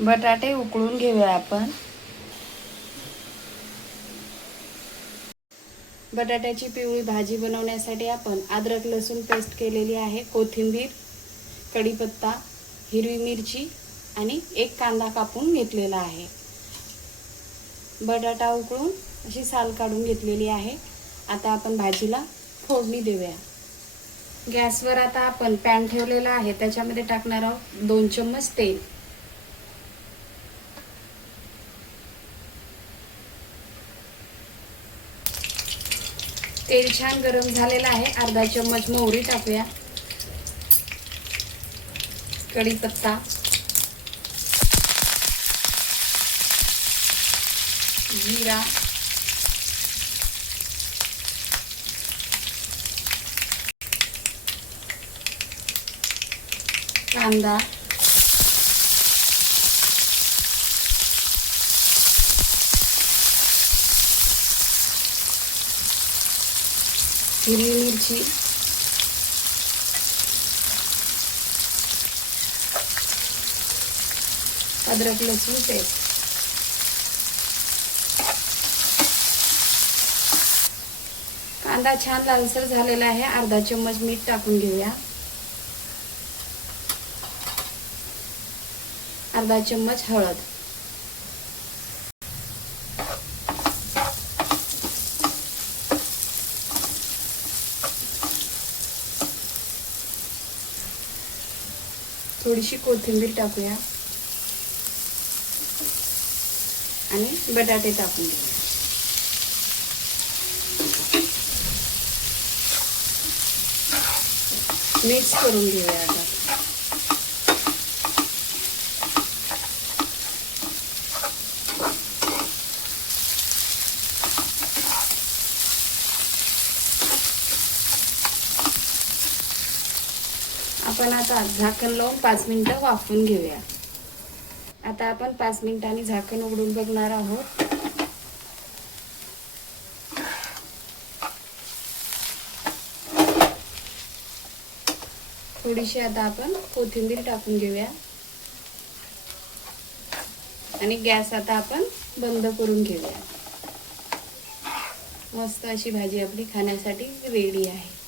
बटाटे उकळून घेऊया आपण। बटाट्याची पिवळी भाजी बनवण्यासाठी आपण अद्रक लसूण पेस्ट केलेली आहे, कोथिंबीर, कढीपत्ता, हिरवी मिरची आणि एक कांदा कापून घेतलेला आहे। बटाटा उकळून अशी साल काढून घेतलेली आहे। आता आपण भाजीला फोडणी देऊया। गॅसवर आता आपण पॅन ठेवलेला आहे, त्याच्यामध्ये टाकणार आहोत 2 चम्मच तेल। तेल छान गरम झालेलं आहे। अर्धा चम्मच मोहरी टाकूया, कढीपत्ता, जीरा, कांदा, हिरवी मिरची, अद्रक लसूण पेस्ट। कांदा छान लालसर झालेला आहे। अर्धा चम्मच मीठ टाकून घेऊया, अर्धा चम्मच हळद, थोडीशी कोथिंबीर टाकूया आणि बटाटे टाकून घेऊया। मिक्स करून घेऊया आता। आपण आता झाकण लावून 5 मिनिटं वाफवून घेऊया। आता आपण 5 मिनिटांनी झाकण उघडून बघणार आहोत। थोडीशी आता आपण कोथिंबीर टाकून घेऊया आणि गॅस आता आपण बंद करून घेऊया। मस्त अशी भाजी आपली खाण्यासाठी रेडी आहे।